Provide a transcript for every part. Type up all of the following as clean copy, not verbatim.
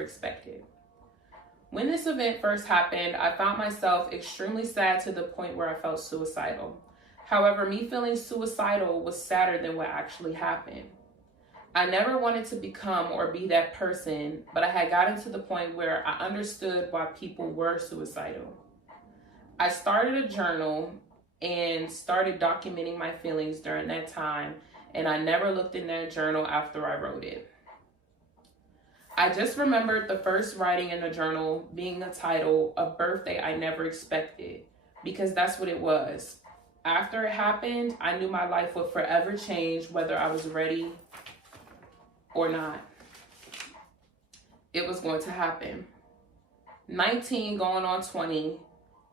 never expected. When this event first happened, I found myself extremely sad to the point where I felt suicidal. However, me feeling suicidal was sadder than what actually happened. I never wanted to become or be that person, but I had gotten to the point where I understood why people were suicidal. I started a journal and started documenting my feelings during that time, and I never looked in that journal after I wrote it. I just remembered the first writing in the journal being a title, A Birthday I Never Expected, because that's what it was. After it happened, I knew my life would forever change whether I was ready or not. It was going to happen. 19 going on 20,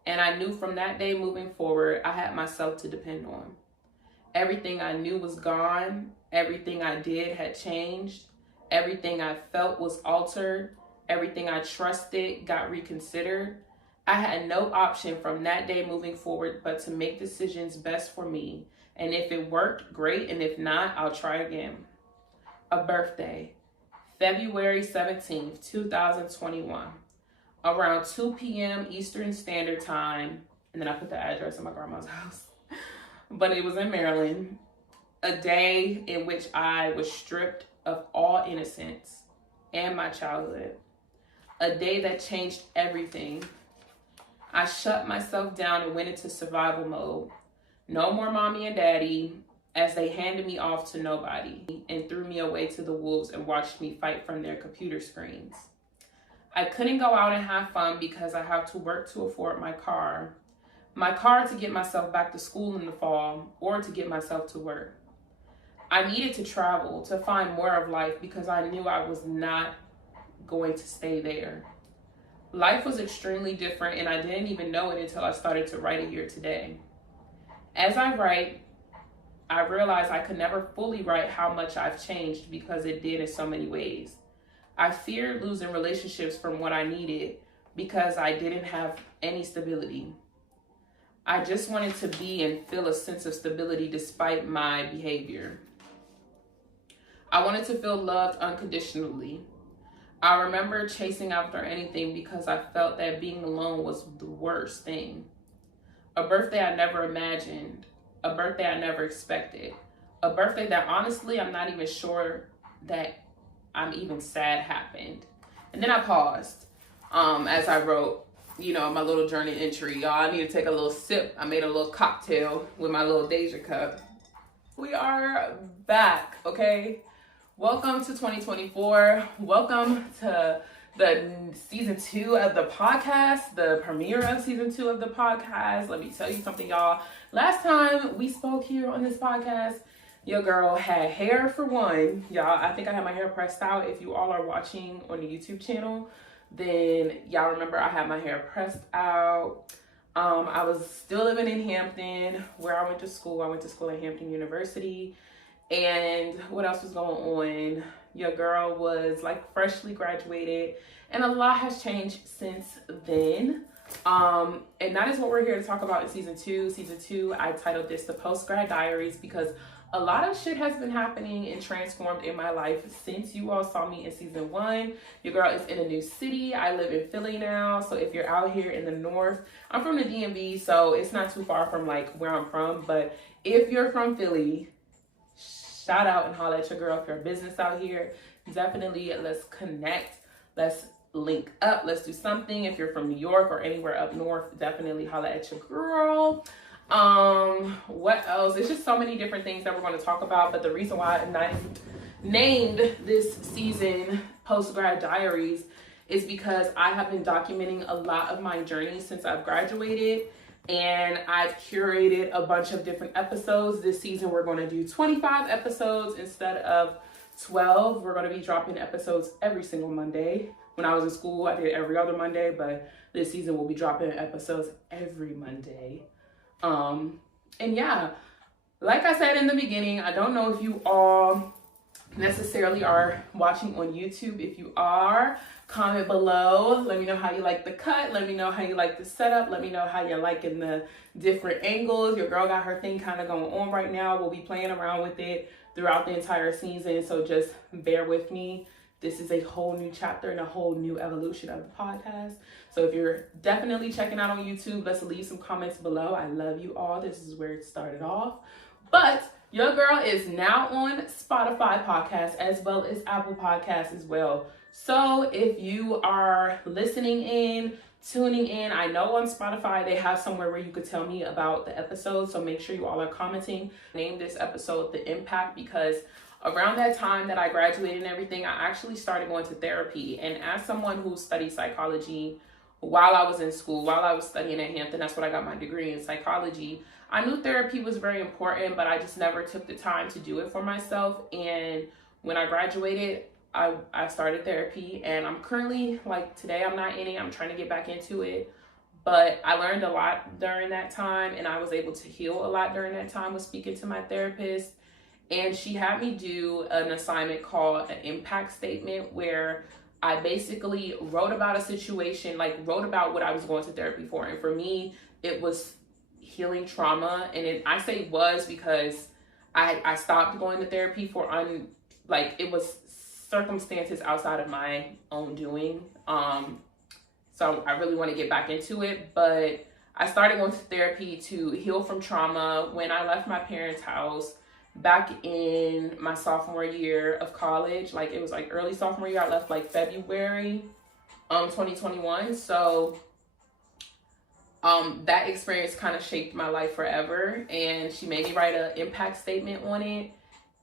and I knew from that day moving forward, I had myself to depend on. Everything I knew was gone. Everything I did had changed. Everything I felt was altered. Everything I trusted got reconsidered. I had no option from that day moving forward but to make decisions best for me. And if it worked, great. And if not, I'll try again. A birthday, February 17th, 2021. Around 2 p.m. Eastern Standard Time. And then I put the address of my grandma's house. But it was in Maryland. A day in which I was stripped of all innocence and my childhood. A day that changed everything. I shut myself down and went into survival mode. No more mommy and daddy, as they handed me off to nobody and threw me away to the wolves and watched me fight from their computer screens. I couldn't go out and have fun because I have to work to afford my car to get myself back to school in the fall or to get myself to work. I needed to travel to find more of life because I knew I was not going to stay there. Life was extremely different and I didn't even know it until I started to write it here today. As I write, I realized I could never fully write how much I've changed because it did in so many ways. I feared losing relationships from what I needed because I didn't have any stability. I just wanted to be and feel a sense of stability despite my behavior. I wanted to feel loved unconditionally. I remember chasing after anything because I felt that being alone was the worst thing. A birthday I never imagined. A birthday I never expected. A birthday that honestly I'm not even sure that I'm even sad happened. And then I paused as I wrote, my little journal entry. Y'all, I need to take a little sip. I made a little cocktail with my little Deja cup. We are back, okay? Welcome to 2024. Welcome to the season 2 of the podcast, the premiere of season 2 of the podcast. Let me tell you something, y'all. Last time we spoke here on this podcast, your girl had hair for one. Y'all, I think I had my hair pressed out. If you all are watching on the YouTube channel, then y'all remember I had my hair pressed out. I was still living in Hampton, where I went to school. I went to school at Hampton University. And what else was going on? Your girl was like freshly graduated, and a lot has changed since then. And that is what we're here to talk about in season 2. Season 2, I titled this the Grad Diaries because a lot of shit has been happening and transformed in my life since you all saw me in season 1. Your girl is in a new city. I live in Philly now. So if you're out here in the north, I'm from the DMV, so it's not too far from like where I'm from. But if you're from Philly, shout out and holla at your girl. If you're a business out here, definitely let's connect. Let's link up. Let's do something. If you're from New York or anywhere up north, definitely holla at your girl. What else? There's just so many different things that we're going to talk about. But the reason why I named this season Grad Diaries is because I have been documenting a lot of my journey since I've graduated. And I've curated a bunch of different episodes. This season, we're going to do 25 episodes instead of 12. We're going to be dropping episodes every single Monday. When I was in school, I did every other Monday, but this season we'll be dropping episodes every Monday. And yeah, like I said in the beginning, I don't know if you all necessarily are watching on YouTube. If you are, comment below. Let me know how you like the cut. Let me know how you like the setup. Let me know how you're liking the different angles. Your girl got her thing kind of going on right now. We'll be playing around with it throughout the entire season, so just bear with me. this is a whole new chapter and a whole new evolution of the podcast. So if you're definitely checking out on YouTube, let's leave some comments below. I love you all. This is where it started off. But your girl is now on Spotify podcast as well as Apple Podcasts as well. So if you are listening in, tuning in, I know on Spotify they have somewhere where you could tell me about the episode. So make sure you all are commenting. Name this episode The Impact, because around that time that I graduated and everything, I actually started going to therapy. And as someone who studied psychology while I was in school, while I was studying at Hampton, that's what I got my degree in psychology. I knew therapy was very important, but I just never took the time to do it for myself. And when I graduated, I started therapy, and I'm currently, like today, I'm not in it. I'm trying to get back into it. But I learned a lot during that time, and I was able to heal a lot during that time with speaking to my therapist. And she had me do an assignment called an impact statement, where I basically wrote about a situation, like wrote about what I was going to therapy for. And for me, it was healing trauma. And I say was because I stopped going to therapy for it was circumstances outside of my own doing. So I really want to get back into it. But I started going to therapy to heal from trauma when I left my parents' house back in my sophomore year of college. Like it was like early sophomore year. I left like February 2021. So that experience kind of shaped my life forever, and she made me write an impact statement on it.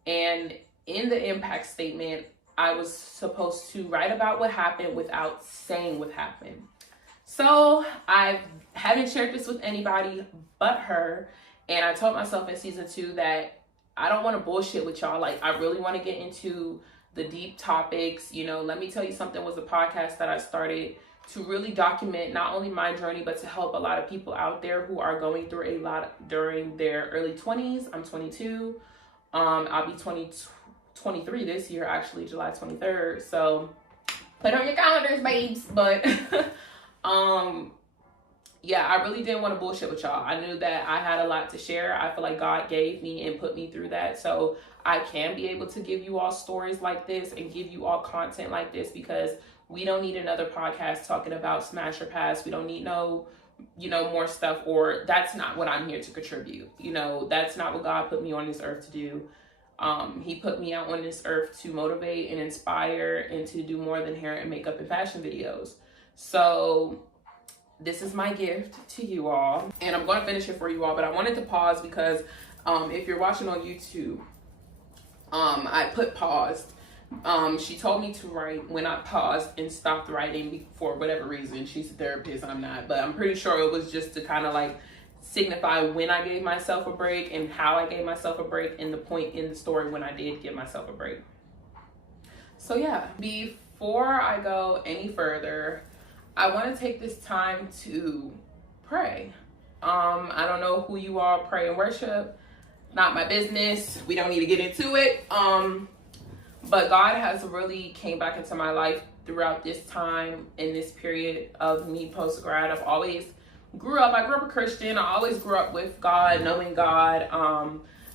And in the impact statement, I was supposed to write about what happened without saying what happened. So I haven't shared this with anybody but her, and I told myself in season 2 that I don't want to bullshit with y'all. Like, I really want to get into the deep topics. You know, Let Me Tell You Something was a podcast that I started to really document not only my journey, but to help a lot of people out there who are going through a lot during their early 20s. I'm 22. I'll be 23 this year, actually, July 23rd. So put it on your calendars, babes. But yeah, I really didn't want to bullshit with y'all. I knew that I had a lot to share. I feel like God gave me and put me through that, so I can be able to give you all stories like this and give you all content like this, because we don't need another podcast talking about smash or pass. We don't need more stuff, or that's not what I'm here to contribute. That's not what God put me on this earth to do. He put me out on this earth to motivate and inspire and to do more than hair and makeup and fashion videos. So this is my gift to you all, and I'm going to finish it for you all, but I wanted to pause because if you're watching on YouTube, I put paused. She told me to write when I paused and stopped writing for whatever reason. She's a therapist, I'm not, but I'm pretty sure it was just to kind of like signify when I gave myself a break and how I gave myself a break, and the point in the story when I did give myself a break. So yeah, before I go any further, I want to take this time to pray. I don't know who you all pray and worship. Not my business. We don't need to get into it. But God has really came back into my life throughout this time, in this period of me post-grad. I grew up a Christian. I always grew up with God, knowing God.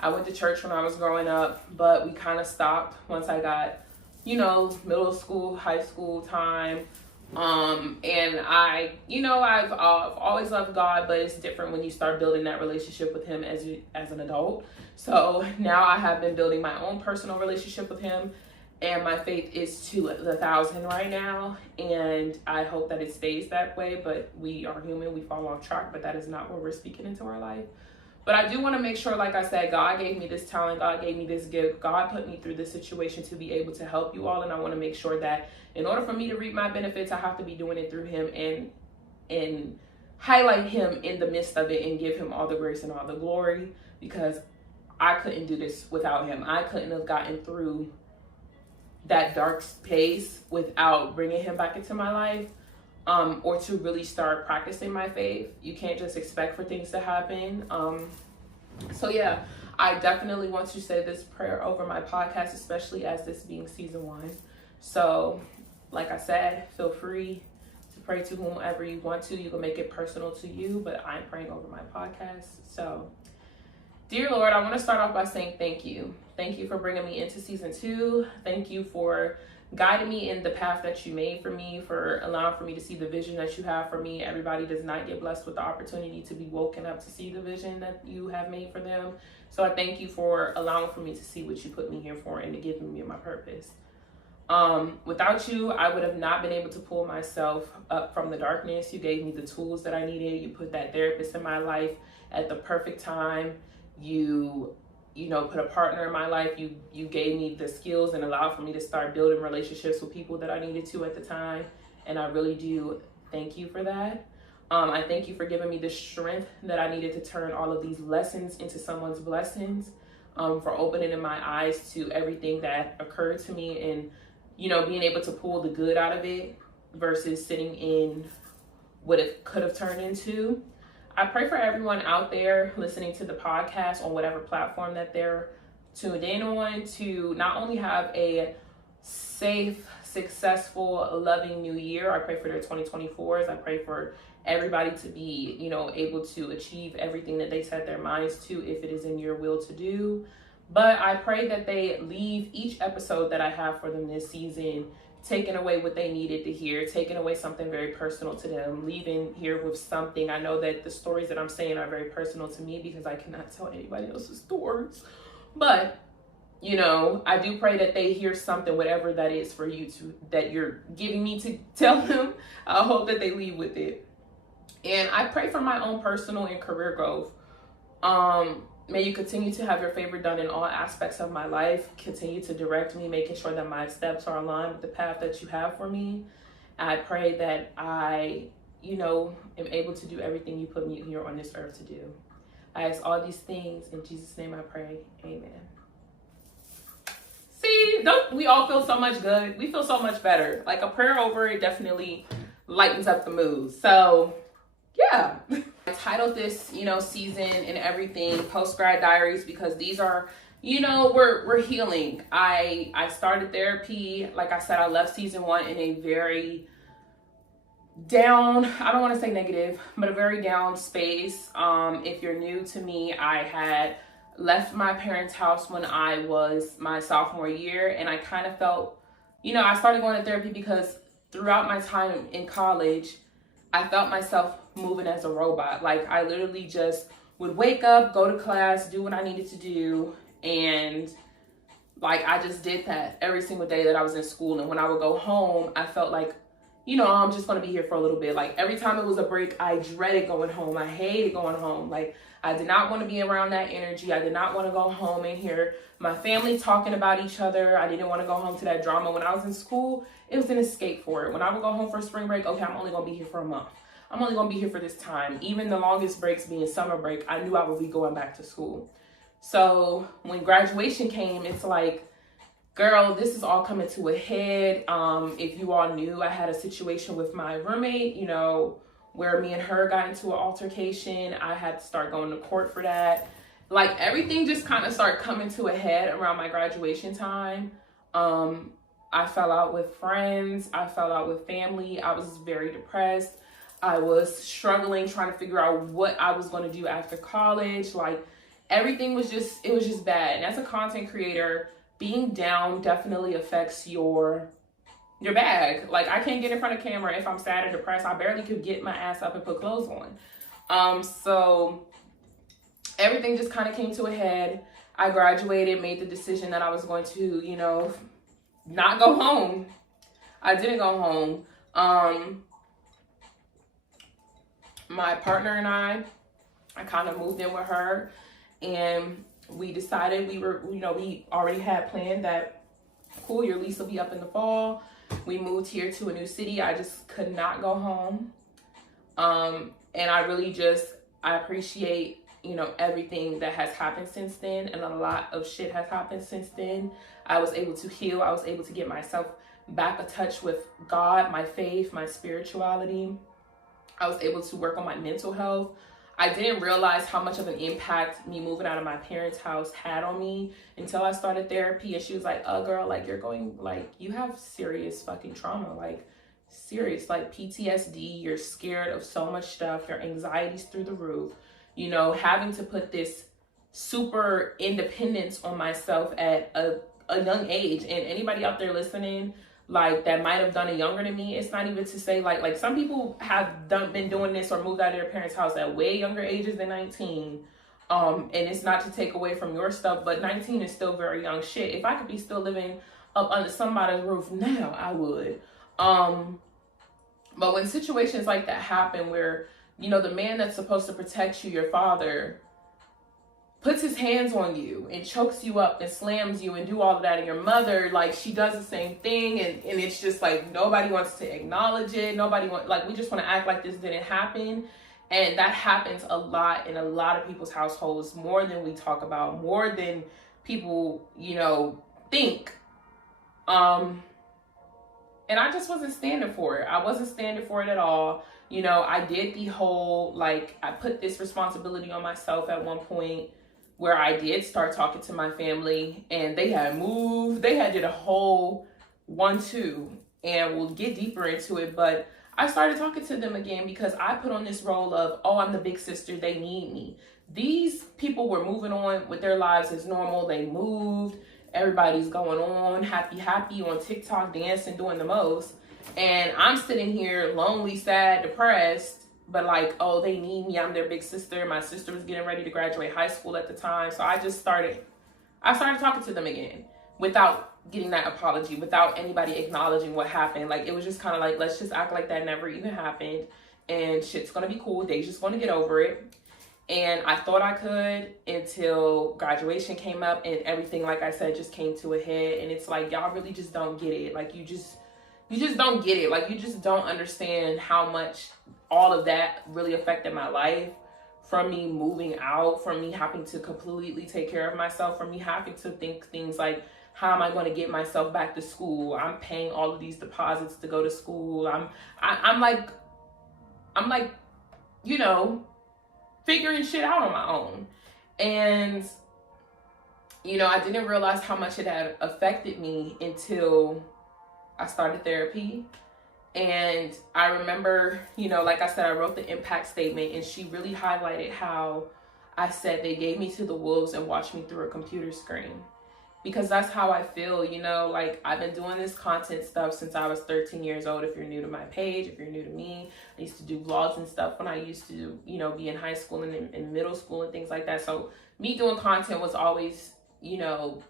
I went to church when I was growing up, but we kind of stopped once I got, middle school, high school time. And I've always loved God, but it's different when you start building that relationship with him as an adult. So now I have been building my own personal relationship with him, and my faith is to 1,000 right now. And I hope that it stays that way, but we are human. We fall off track, but that is not what we're speaking into our life. But I do want to make sure, like I said, God gave me this talent. God gave me this gift. God put me through this situation to be able to help you all. And I want to make sure that in order for me to reap my benefits, I have to be doing it through him and highlight him in the midst of it and give him all the grace and all the glory, because I couldn't do this without him. I couldn't have gotten through that dark space without bringing him back into my life. Or to really start practicing my faith. You can't just expect for things to happen. So yeah, I definitely want to say this prayer over my podcast, especially as this being season 1. So like I said, feel free to pray to whomever you want to. You can make it personal to you, but I'm praying over my podcast. So dear Lord, I want to start off by saying thank you. Thank you for bringing me into season 2. Thank you for guiding me in the path that you made for me, for allowing for me to see the vision that you have for me. Everybody does not get blessed with the opportunity to be woken up to see the vision that you have made for them. So I thank you for allowing for me to see what you put me here for and to give me my purpose. Without you, I would have not been able to pull myself up from the darkness. You gave me the tools that I needed. You put that therapist in my life at the perfect time. You put a partner in my life. You gave me the skills and allowed for me to start building relationships with people that I needed to at the time. And I really do thank you for that. I thank you for giving me the strength that I needed to turn all of these lessons into someone's blessings, for opening my eyes to everything that occurred to me and, being able to pull the good out of it versus sitting in what it could have turned into. I pray for everyone out there listening to the podcast on whatever platform that they're tuned in on to not only have a safe, successful, loving new year. I pray for their 2024s. I pray for everybody to be, able to achieve everything that they set their minds to if it is in your will to do. But I pray that they leave each episode that I have for them this season taking away what they needed to hear, taking away something very personal to them, leaving here with something. I know that the stories that I'm saying are very personal to me because I cannot tell anybody else's stories. But, I do pray that they hear something, whatever that is for you that you're giving me to tell them. I hope that they leave with it. And I pray for my own personal and career growth. May you continue to have your favor done in all aspects of my life. Continue to direct me, making sure that my steps are aligned with the path that you have for me. I pray that I, am able to do everything you put me here on this earth to do. I ask all these things in Jesus' name I pray. Amen. See, don't we all feel so much good? We feel so much better. Like a prayer over it definitely lightens up the mood. So, yeah. I titled this, season and everything Post-Grad Diaries because these are, we're healing. I started therapy. Like I said, I left season 1 in a very down, I don't want to say negative, but a very down space. If you're new to me, I had left my parents' house when I was my sophomore year, and I kind of felt, I started going to therapy because throughout my time in college, I felt myself moving as a robot. Like I literally just would wake up, go to class, do what I needed to do, and like I just did that every single day that I was in school. And when I would go home, I felt like, I'm just going to be here for a little bit. Like every time it was a break, I dreaded going home. I hated going home. Like I did not want to be around that energy. I did not want to go home and hear my family talking about each other. I didn't want to go home to that drama. When I was in school, it was an escape for it. When I would go home for spring break, okay, I'm only going to be here for a month. I'm only going to be here for this time. Even the longest breaks being summer break, I knew I would be going back to school. So when graduation came, it's like, girl, this is all coming to a head. If you all knew, I had a situation with my roommate, where me and her got into an altercation. I had to start going to court for that. Like everything just kind of started coming to a head around my graduation time. I fell out with friends. I fell out with family. I was very depressed. I was struggling, trying to figure out what I was going to do after college. Like everything was just bad. And as a content creator, being down definitely affects your bag. Like I can't get in front of camera if I'm sad or depressed. I barely could get my ass up and put clothes on. So everything just kind of came to a head. I graduated, made the decision that I was going to, not go home. I didn't go home. My partner and I kind of moved in with her, and we decided we already had planned that, cool, your lease will be up in the fall. We moved here to a new city. I just could not go home. And I appreciate, everything that has happened since then. And a lot of shit has happened since then. I was able to heal. I was able to get myself back in touch with God, my faith, my spirituality. I was able to work on my mental health. I didn't realize how much of an impact me moving out of my parents' house had on me until I started therapy. And she was like, oh girl, like you have serious fucking trauma, like serious, like PTSD. You're scared of so much stuff. Your anxiety's through the roof, having to put this super independence on myself at a young age. And anybody out there listening, like that might have done it younger than me. It's not even to say like some people have been doing this or moved out of their parents' house at way younger ages than 19. And it's not to take away from your stuff, but 19 is still very young. Shit, if I could be still living up under somebody's roof now, I would. But when situations like that happen where, you know, the man that's supposed to protect you, your father, puts his hands on you and chokes you up and slams you and do all of that, and your mother, like, she does the same thing, and it's just like nobody wants to acknowledge it. We just want to act like this didn't happen. And that happens a lot in a lot of people's households, more than we talk about, more than people, you know, think. And I just wasn't standing for it. I wasn't standing for it at all. You know, I did the whole, like, I put this responsibility on myself at one point where I did start talking to my family, and they had moved. They had did a whole 1-2, and we'll get deeper into it. But I started talking to them again because I put on this role of, oh, I'm the big sister, they need me. These people were moving on with their lives as normal. They moved. Everybody's going on, happy on TikTok, dancing, doing the most. And I'm sitting here lonely, sad, depressed, but like, oh, they need me. I'm their big sister. My sister was getting ready to graduate high school at the time. So I started talking to them again without getting that apology, without anybody acknowledging what happened. Like, it was just kind of like, let's just act like that never even happened, and shit's gonna be cool. They's just gonna get over it. And I thought I could, until graduation came up and everything, like I said, just came to a head. And it's like, y'all really just don't get it. Like, you just don't get it. Like, you just don't understand how much all of that really affected my life. From me moving out, from me having to completely take care of myself, from me having to think things like, how am I going to get myself back to school? I'm paying all of these deposits to go to school. I'm like, you know, figuring shit out on my own. And, you know, I didn't realize how much it had affected me until I started therapy. And I remember, you know, like I said, I wrote the impact statement, and she really highlighted how I said they gave me to the wolves and watched me through a computer screen. Because that's how I feel, you know, like, I've been doing this content stuff since I was 13 years old. If you're new to my page, if you're new to me, I used to do vlogs and stuff when I used to, you know, be in high school and in middle school and things like that. So me doing content was always, you know,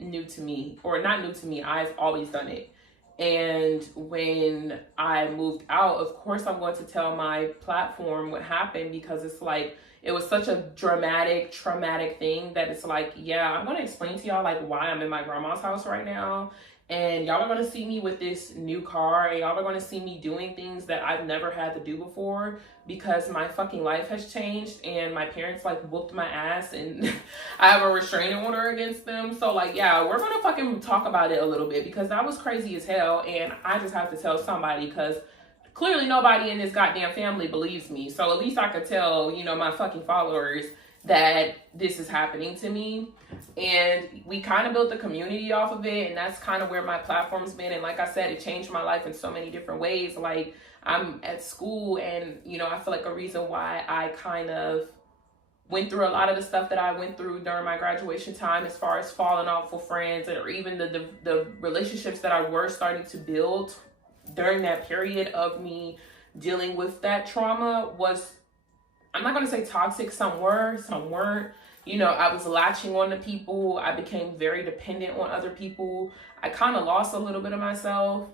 new to me, or not new to me. I've always done it. And when I moved out, of course, I'm going to tell my platform what happened, because it's like, it was such a dramatic, traumatic thing that it's like, yeah, I'm going to explain to y'all like why I'm in my grandma's house right now. And y'all are going to see me with this new car, and y'all are going to see me doing things that I've never had to do before, because my fucking life has changed, and my parents like whooped my ass, and I have a restraining order against them. So like, yeah, we're going to fucking talk about it a little bit, because that was crazy as hell. And I just have to tell somebody, because clearly nobody in this goddamn family believes me. So at least I could tell, you know, my fucking followers that this is happening to me. And we kind of built the community off of it, and that's kind of where my platform's been. And like I said, it changed my life in so many different ways. Like, I'm at school, and, you know, I feel like a reason why I kind of went through a lot of the stuff that I went through during my graduation time, as far as falling off with friends, or even the relationships that I were starting to build during that period of me dealing with that trauma, was, I'm not going to say toxic. Some were, some weren't. You know, I was latching on to people. I became very dependent on other people. I kind of lost a little bit of myself.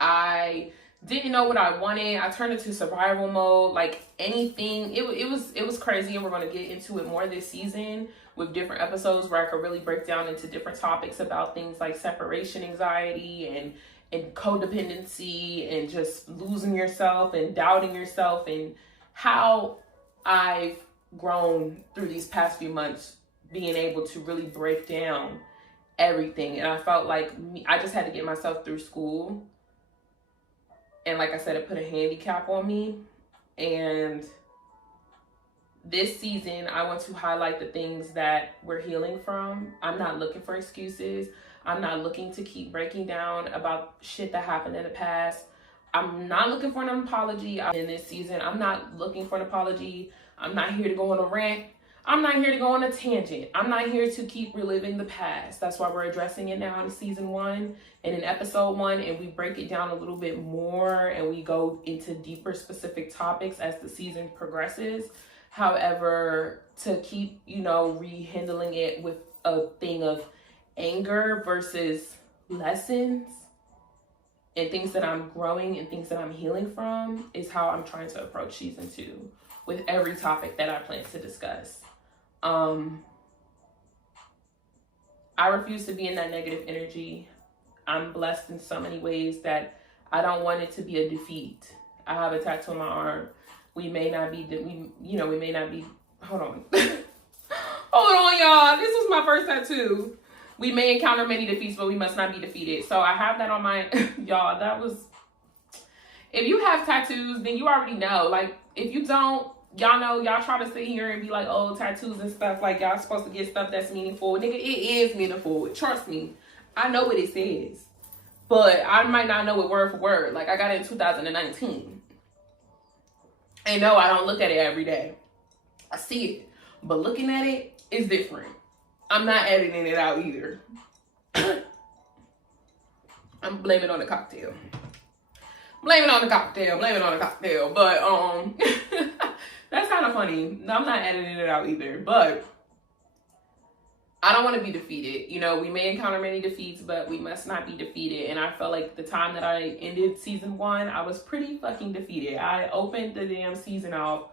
I didn't know what I wanted. I turned into survival mode, like anything. It was crazy, and we're going to get into it more this season with different episodes where I could really break down into different topics about things like separation anxiety and codependency, and just losing yourself and doubting yourself, and how I've grown through these past few months, being able to really break down everything. And I felt like I just had to get myself through school. And like I said, it put a handicap on me. And this season, I want to highlight the things that we're healing from. I'm not looking for excuses. I'm not looking to keep breaking down about shit that happened in the past. I'm not looking for an apology in this season. I'm not looking for an apology. I'm not here to go on a rant. I'm not here to go on a tangent. I'm not here to keep reliving the past. That's why we're addressing it now in season 1 and in episode 1, and we break it down a little bit more and we go into deeper specific topics as the season progresses. However, to keep, rehandling it with a thing of anger versus lessons and things that I'm growing and things that I'm healing from is how I'm trying to approach season 2 with every topic that I plan to discuss. I refuse to be in that negative energy. I'm blessed in so many ways that I don't want it to be a defeat. I have a tattoo on my arm. We may not be, hold on. Hold on, y'all. This was my first tattoo. We may encounter many defeats, but we must not be defeated. So I have that on my, y'all, that was, if you have tattoos, then you already know. Like, if you don't, y'all know, y'all try to sit here and be like, oh, tattoos and stuff, like y'all supposed to get stuff that's meaningful. Nigga, it is meaningful. Trust me. I know what it says. But I might not know it word for word. Like, I got it in 2019. And no, I don't look at it every day. I see it. But looking at it is different. I'm not editing it out either. I'm blaming it on the cocktail. Blame it on the cocktail. But, that's kind of funny. I'm not editing it out either. But I don't want to be defeated. We may encounter many defeats, but we must not be defeated. And I felt like the time that I ended season 1, I was pretty fucking defeated. I opened the damn season off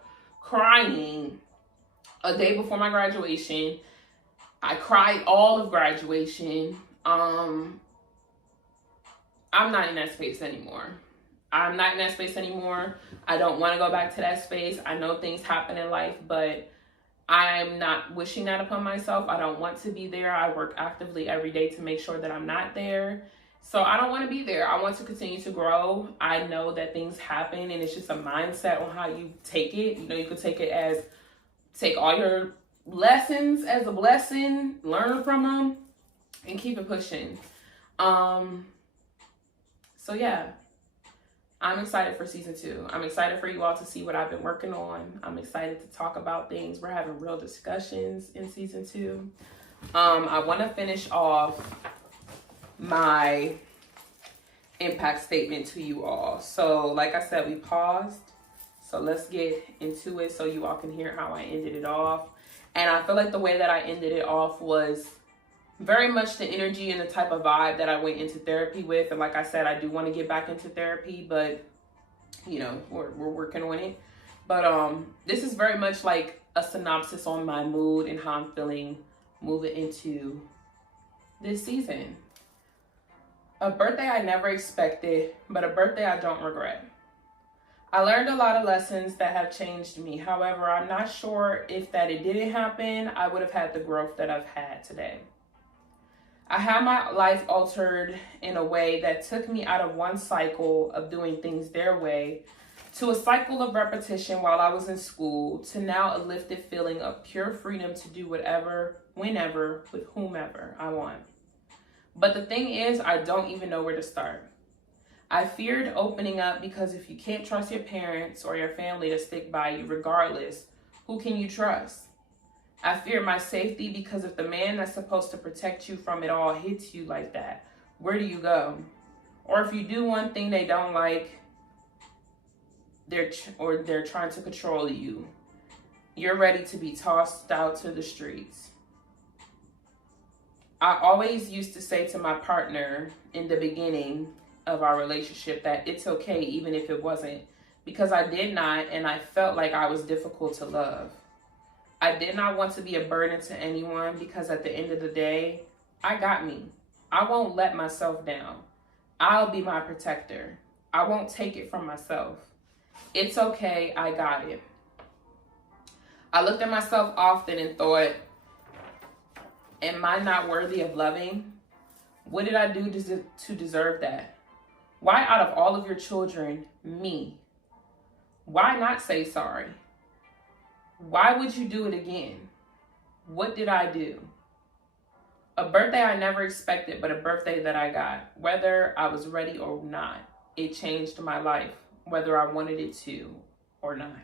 crying a day before my graduation. I cried all of graduation. I'm not in that space anymore. I don't want to go back to that space. I know things happen in life, but I'm not wishing that upon myself. I don't want to be there. I work actively every day to make sure that I'm not there. So I don't want to be there. I want to continue to grow. I know that things happen and it's just a mindset on how you take it. You could take it as, take all your lessons as a blessing, learn from them, and keep it pushing. So yeah, I'm excited for season 2. I'm excited for you all to see what I've been working on. I'm excited to talk about things. We're having real discussions in season 2. I want to finish off my impact statement to you all. So like I said, we paused. So let's get into it so you all can hear how I ended it off. And I feel like the way that I ended it off was very much the energy and the type of vibe that I went into therapy with. And like I said, I do want to get back into therapy, but we're working on it. But this is very much like a synopsis on my mood and how I'm feeling moving into this season. A birthday I never expected, but a birthday I don't regret. I learned a lot of lessons that have changed me. However, I'm not sure if that it didn't happen, I would have had the growth that I've had today. I had my life altered in a way that took me out of one cycle of doing things their way to a cycle of repetition while I was in school to now a lifted feeling of pure freedom to do whatever, whenever, with whomever I want. But the thing is, I don't even know where to start. I feared opening up because if you can't trust your parents or your family to stick by you regardless, who can you trust? I fear my safety because if the man that's supposed to protect you from it all hits you like that, where do you go? Or if you do one thing they don't like, they're trying to control you, you're ready to be tossed out to the streets. I always used to say to my partner in the beginning of our relationship that it's okay even if it wasn't, because I did not, and I felt like I was difficult to love. I did not want to be a burden to anyone because at the end of the day, I got me. I won't let myself down. I'll be my protector. I won't take it from myself. It's okay, I got it. I looked at myself often and thought, am I not worthy of loving? What did I do to deserve that? Why out of all of your children, me? Why not say sorry? Why would you do it again? What did I do? A birthday I never expected, but a birthday that I got. Whether I was ready or not, it changed my life, whether I wanted it to or not.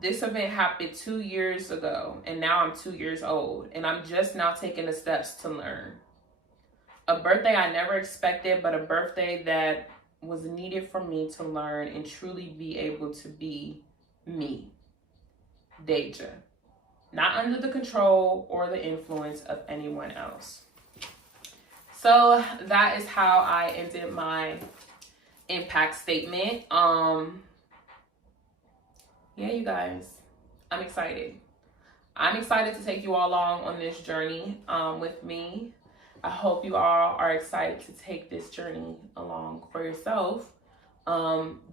this event happened 2 years ago, and now I'm 2 years old, and I'm just now taking the steps to learn. A birthday I never expected, but a birthday that was needed for me to learn and truly be able to be me, Deja. Not under the control or the influence of anyone else. So that is how I ended my impact statement. Yeah, you guys, I'm excited. I'm excited to take you all along on this journey with me. I hope you all are excited to take this journey along for yourself.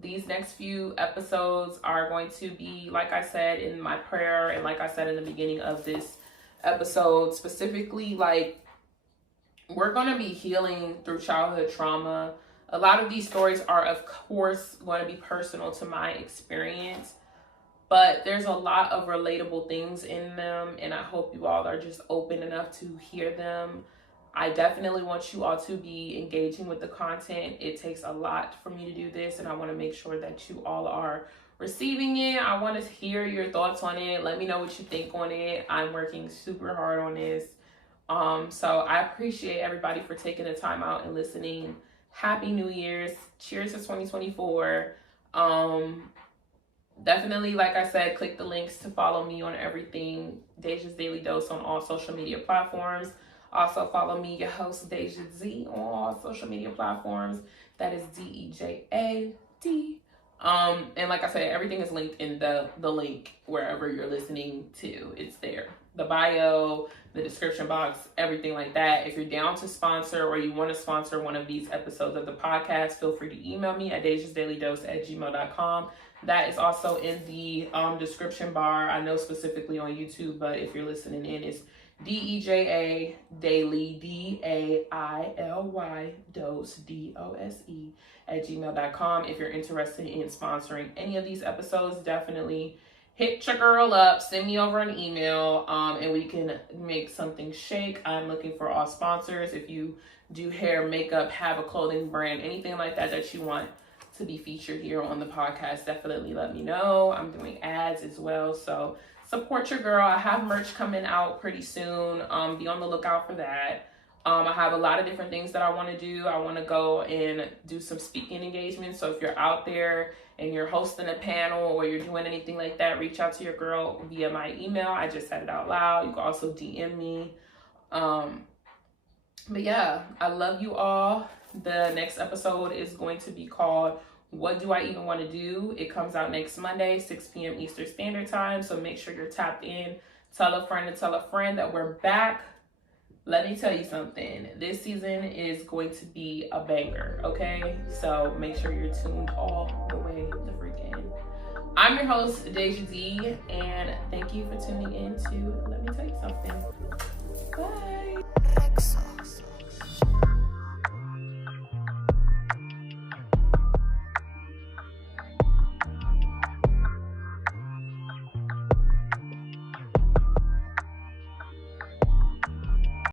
These next few episodes are going to be, like I said in my prayer, and like I said in the beginning of this episode, specifically, like, we're going to be healing through childhood trauma. A lot of these stories are, of course, going to be personal to my experience, but there's a lot of relatable things in them, and I hope you all are just open enough to hear them. I definitely want you all to be engaging with the content. It takes a lot for me to do this, and I want to make sure that you all are receiving it. I want to hear your thoughts on it. Let me know what you think on it. I'm working super hard on this. So I appreciate everybody for taking the time out and listening. Happy New Year's. Cheers to 2024. Definitely, like I said, click the links to follow me on everything. Deja's Daily Dose on all social media platforms. Also follow me, your host, Deja Z, on all social media platforms. That is DEJAD. And like I said, everything is linked in the link wherever you're listening to. It's there. The bio, the description box, everything like that. If you're down to sponsor or you want to sponsor one of these episodes of the podcast, feel free to email me at dejasdailydose@gmail.com. That is also in the description bar. I know specifically on YouTube, but if you're listening in, it's DEJA Daily DAILY Dose DOSE @gmail.com. If you're interested in sponsoring any of these episodes, definitely hit your girl up, send me over an email, and we can make something shake. I'm looking for all sponsors. If you do hair, makeup, have a clothing brand, anything like that that you want to be featured here on the podcast, definitely let me know. I'm doing ads as well, so support your girl. I have merch coming out pretty soon. Be on the lookout for that. I have a lot of different things that I want to do. I want to go and do some speaking engagements. So if you're out there and you're hosting a panel or you're doing anything like that, reach out to your girl via my email. I just said it out loud. You can also DM me. But yeah, I love you all. The next episode is going to be called What Do I Even Want to Do? It comes out next Monday, 6 p.m. Eastern Standard Time. So make sure you're tapped in. Tell a friend that we're back. Let me tell you something. This season is going to be a banger, okay? So make sure you're tuned all the way the freak in. I'm your host, Deja Z, and thank you for tuning in to Let Me Tell You Something.